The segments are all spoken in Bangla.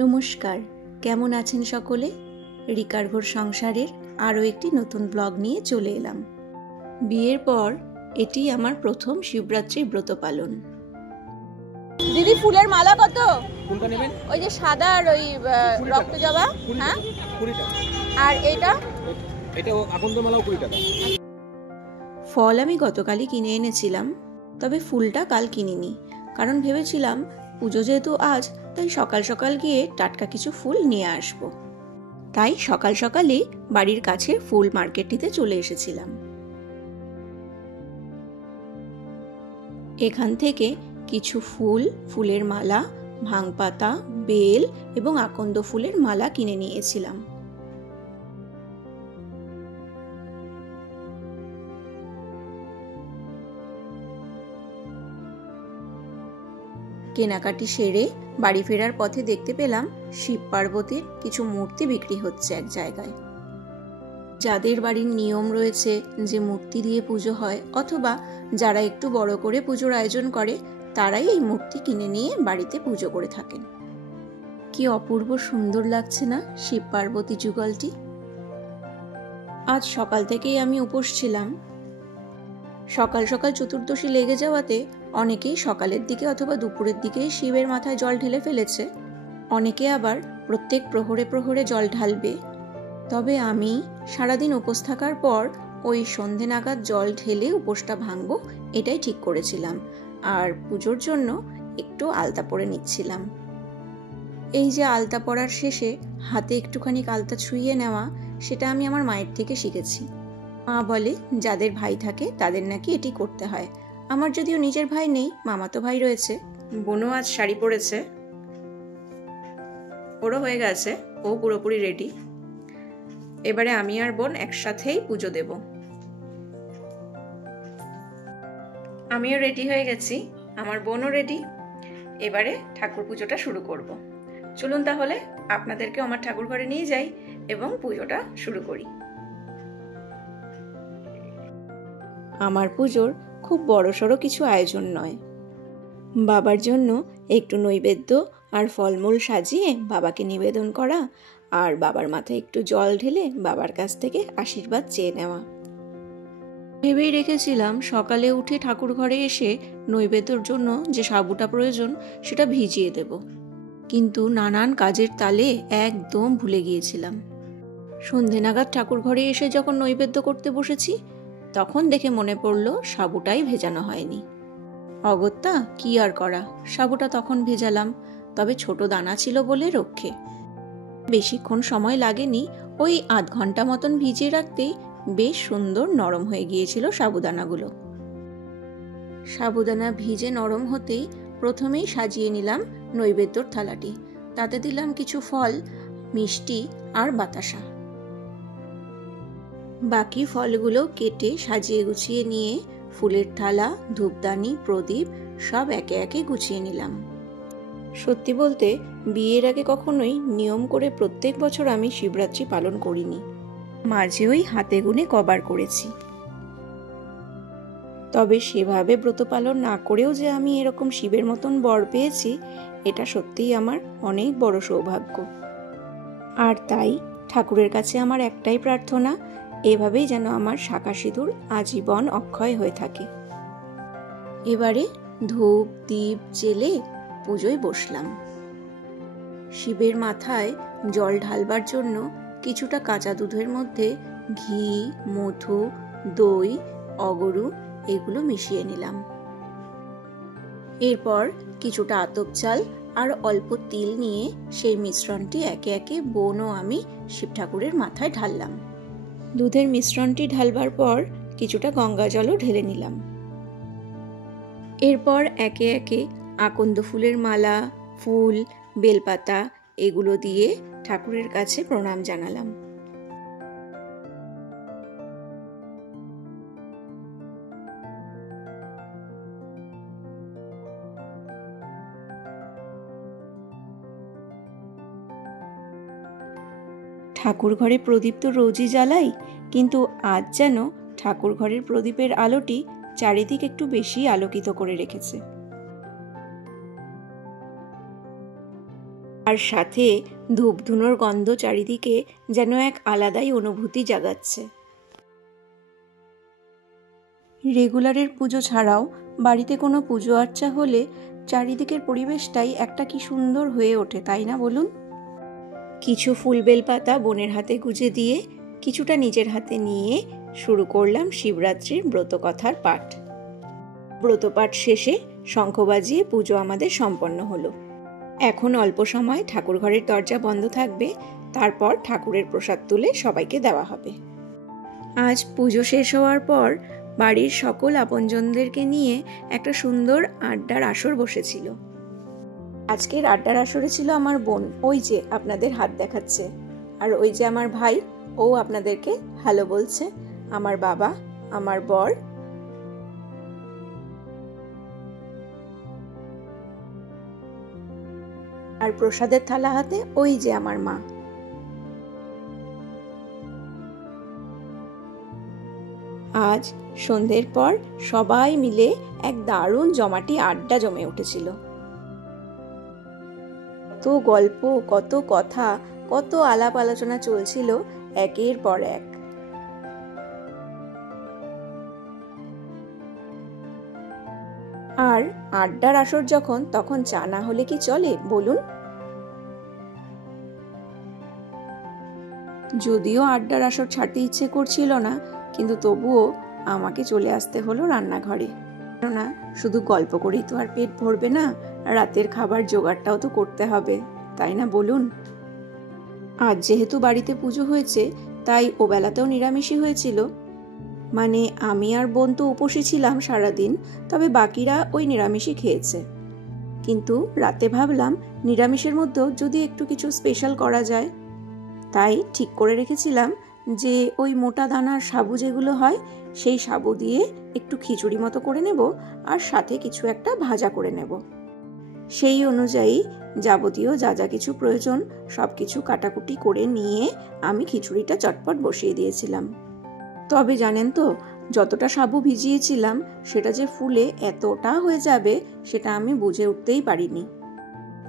নমস্কার, কেমন আছেন সকলে? রিকার ঘর সংসারের আরও একটি নতুন ব্লগ নিয়ে চলে এলাম। বিয়ের পর এটি আমার প্রথম শিবরাত্রি ব্রত পালন। দিদি ফুলের মালা কত? কোনটা নেবেন? ওই যে সাদা আর ওই রক্ত জবা। হ্যাঁ 20 টাকা। আর এটা আকন্দ মালাও 20 টাকা। ফল আমি গতকালই কিনে এনেছিলাম, তবে ফুলটা কাল কিনিনি, কারণ ভেবেছিলাম পুজো যেহেতু আজ, তাই সকাল সকাল গিয়ে টাটকা কিছু ফুল নিয়ে আসব। তাই সকাল সকালই বাড়ির কাছে ফুল মার্কেটটিতে চলে এসেছিলাম। এখান থেকে কিছু ফুলের মালা, ভাঙপাতা, বেল এবং আকন্দ ফুলের মালা কিনে নিয়েছিলাম। কেনাকাটি সেরে বাড়ি ফেরার পথে দেখতে পেলাম শিব পার্বতীর কিছু মূর্তি বিক্রি হচ্ছে এক জায়গায়। যাদের বাড়ির নিয়ম রয়েছে যে মূর্তি দিয়ে পুজো হয়, অথবা যারা একটু বড় করে পুজোর আয়োজন করে, তারাই এই মূর্তি কিনে নিয়ে বাড়িতে পুজো করে থাকেন। কি অপূর্ব সুন্দর লাগছে না শিব পার্বতী যুগলটি। আজ সকাল থেকেই আমি উপোস ছিলাম। সকাল সকাল চতুর্দশী লেগে যাওয়াতে অনেকেই সকালের দিকে অথবা দুপুরের দিকেই শিবের মাথায় জল ঢেলে ফেলেছে, অনেকে আবার প্রত্যেক প্রহরে প্রহরে জল ঢালবে। তবে আমি সারাদিন উপোস থাকার পর ওই সন্ধে নাগাদ জল ঢেলে উপোসটা ভাঙবো, এটাই ঠিক করেছিলাম। আর পুজোর জন্য একটু আলতা পরে নিচ্ছিলাম। এই যে আলতা পরার শেষে হাতে একটুখানি আলতা ছুঁয়ে নেওয়া, সেটা আমি আমার মায়ের থেকে শিখেছি। মা বলে যাদের ভাই থাকে তাদের নাকি এটি করতে হয়। আমার যদিও নিজের ভাই নেই, মামাতো ভাই রয়েছে। বোনও আজ শাড়ি পরেছে, ওরও হয়ে গেছে, ও পুরোপুরি রেডি। এবারে আমি আর বোন একসাথেই পুজো দেব। আমিও রেডি হয়ে গেছি, আমার বোনও রেডি। এবারে ঠাকুর পুজোটা শুরু করব। চলুন তাহলে আপনাদেরকে আমার ঠাকুর ঘরে নিয়ে যাই এবং পুজোটা শুরু করি। আমার পুজোর খুব বড়সড় কিছু আয়োজন নয়। বাবার জন্য একটু নৈবেদ্য আর ফলমূল সাজিয়ে বাবাকে নিবেদন করা, আর বাবার মাথায় একটু জল ঢেলে বাবার কাছ থেকে আশীর্বাদ চেয়ে নেওয়া। ভেবেই রেখেছিলাম সকালে উঠে ঠাকুর ঘরে এসে নৈবেদ্যর জন্য যে সাবুটা প্রয়োজন সেটা ভিজিয়ে দেব, কিন্তু নানান কাজের তালে একদম ভুলে গিয়েছিলাম। সন্ধে নাগাদ ঠাকুর ঘরে এসে যখন নৈবেদ্য করতে বসেছি, তখন দেখে মনে পড়ল সাবুটাই ভেজানো হয়নি। অগত্যা কি আর করা, সাবুটা তখন ভেজালাম, তবে ছোট দানা ছিল বলে রক্ষে। বেশিক্ষণ সময় লাগেনি, ওই আধ ঘন্টা মতন ভিজিয়ে রাখতেই বেশ সুন্দর নরম হয়ে গিয়েছিল সাবুদানাগুলো। সাবুদানা ভিজে নরম হতেই প্রথমেই সাজিয়ে নিলাম নৈবেদ্যর থালাটি। তাতে দিলাম কিছু ফল, মিষ্টি আর বাতাসা। বাকি ফলগুলো কেটে সাজিয়ে গুছিয়ে নিয়ে ফুলের থালা, ধূপদানি, প্রদীপ সব একে একে গুছিয়ে নিলাম। সত্যি বলতে বিয়ের আগে কখনোই নিয়ম করে প্রত্যেক বছর আমি শিবরাত্রি পালন করিনি, মাঝে ওই হাতে গুনে কবার করেছি। তবে সেভাবে ব্রত পালন না করেও যে আমি এরকম শিবের মতন বর পেয়েছি, এটা সত্যিই আমার অনেক বড় সৌভাগ্য। আর তাই ঠাকুরের কাছে আমার একটাই প্রার্থনা, এভাবেই যেন আমার শাঁখা সিঁদুর আজীবন অক্ষয় হয়ে থাকে। এবারে ধূপ দীপ জেলে পুজোয় বসলাম। শিবের মাথায় জল ঢালবার জন্য কিছুটা কাঁচা দুধের মধ্যে ঘি, মধু, দই, অগরু এগুলো মিশিয়ে নিলাম। এরপর কিছুটা আতপ চাল আর অল্প তিল নিয়ে সেই মিশ্রণটি একে একে বোন ও আমি শিব ঠাকুরের মাথায় ঢাললাম। দুধের মিশ্রণটি ঢালবার পর কিছুটা গঙ্গা জলও ঢেলে নিলাম। এরপর একে একে আকন্দ ফুলের মালা, ফুল, বেলপাতা এগুলো দিয়ে ঠাকুরের কাছে প্রণাম জানালাম। ঠাকুর ঘরে প্রদীপ তো রোজই জ্বালাই, কিন্তু আজ যেন ঠাকুর ঘরের প্রদীপের আলোটি চারিদিক একটু বেশি আলোকিত করে রেখেছে। আর সাথে ধূপধুনোর গন্ধ চারিদিকে যেন এক আলাদাই অনুভূতি জাগাচ্ছে। রেগুলারের পুজো ছাড়াও বাড়িতে কোনো পুজো আর্চা হলে চারিদিকের পরিবেশটাই একটা কি সুন্দর হয়ে ওঠে, তাই না বলুন? কিছু ফুল বেলপাতা বোনের হাতে গুজে দিয়ে কিছুটা নিজের হাতে নিয়ে শুরু করলাম শিবরাত্রির ব্রতকথার পাঠ। ব্রতপাঠ শেষে শঙ্খ বাজিয়ে পুজো আমাদের সম্পন্ন হলো। এখন অল্প সময় ঠাকুর ঘরের দরজা বন্ধ থাকবে, তারপর ঠাকুরের প্রসাদ তুলে সবাইকে দেওয়া হবে। আজ পুজো শেষ হওয়ার পর বাড়ির সকল আপনজনদেরকে নিয়ে একটা সুন্দর আড্ডার আসর বসেছিল। আজকের আড্ডার আসরে ছিল আমার বোন, ওই যে আপনাদের হাত দেখাচ্ছে, আর ওই যে আমার ভাই, ও আপনাদেরকে হ্যালো বলছে, আমার বাবা, আমার বর, আর প্রসাদের থালা হাতে ওই যে আমার মা। আজ সন্ধ্যের পর সবাই মিলে এক দারুণ জমাটি আড্ডা জমে উঠেছিল। কত গল্প, কত কথা, কত আলাপ আলোচনা চলছিল একের পর এক। আর আড্ডার আসর যখন, তখন চা না হলে কি চলে বলুন? যদিও আড্ডার আসর ছাড়তে ইচ্ছে করছিল না, কিন্তু তবুও আমাকে চলে আসতে হলো রান্নাঘরে। কেননা শুধু গল্প করেই তো আর পেট ভরবে না, রাতের খাবার জোগাড়টাও তো করতে হবে, তাই না বলুন? আজ যেহেতু বাড়িতে পুজো হয়েছে, তাই ও বেলাতেও নিরামিষই হয়েছিল। মানে আমি আর বোন তো উপোসী ছিলাম সারাদিন, তবে বাকিরা ওই নিরামিষই খেয়েছে। কিন্তু রাতে ভাবলাম নিরামিষের মধ্যেও যদি একটু কিছু স্পেশাল করা যায়, তাই ঠিক করে রেখেছিলাম যে ওই মোটা দানার সাবু যেগুলো হয়, সেই সাবু দিয়ে একটু খিচুড়ি মতো করে নেব, আর সাথে কিছু একটা ভাজা করে নেব। সেই অনুযায়ী যাবতীয় যা যা কিছু প্রয়োজন সব কিছু কাটাকুটি করে নিয়ে আমি খিচুড়িটা চটপট বসিয়ে দিয়েছিলাম। তবে জানেন তো, যতটা সাবু ভিজিয়েছিলাম সেটা যে ফুলে এতটা হয়ে যাবে সেটা আমি বুঝে উঠতেই পারিনি।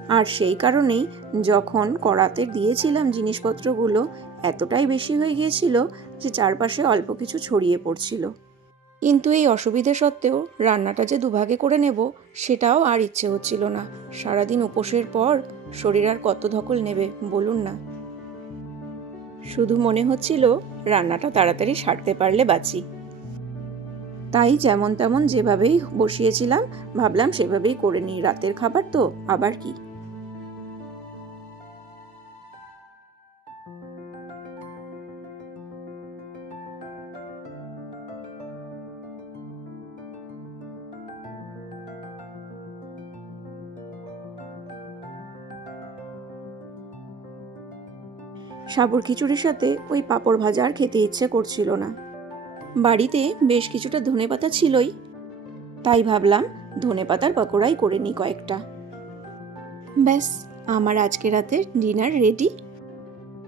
আর সেই কারণেই যখন কড়াতে দিয়েছিলাম জিনিসপত্রগুলো, এতটাই বেশি হয়ে গিয়েছিল যে চারপাশে অল্প কিছু ছড়িয়ে পড়ছিল। কিন্তু এই অসুবিধে সত্ত্বেও রান্নাটা যে দুভাগে করে নেব সেটাও আর ইচ্ছে হচ্ছিল না। সারাদিন উপোসের পর শরীর আর কত ধকল নেবে বলুন না। শুধু মনে হচ্ছিল রান্নাটা তাড়াতাড়ি সারতে পারলে বাঁচি। তাই যেমন তেমন যেভাবেই বসিয়েছিলাম ভাবলাম সেভাবেই করে নিই, রাতের খাবার তো আবার কি। সাবুর খিচুড়ির সাথে ওই পাঁপড় ভাজা আর খেতে ইচ্ছে করছিল না। বাড়িতে বেশ কিছুটা ধনেপাতা ছিলই, তাই ভাবলাম ধনেপাতার পকোড়াই করে নিই কয়েকটা। ব্যাস, আমার আজকে রাতের ডিনার রেডি।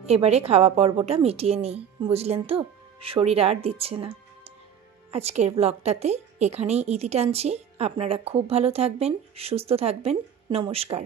এবারে খাওয়া পর্বটা মিটিয়ে নিই, বুঝলেন তো, শরীর আর দিচ্ছে না। আজকের ব্লগটাতে এখানেই ইতি টানছি। আপনারা খুব ভালো থাকবেন, সুস্থ থাকবেন। নমস্কার।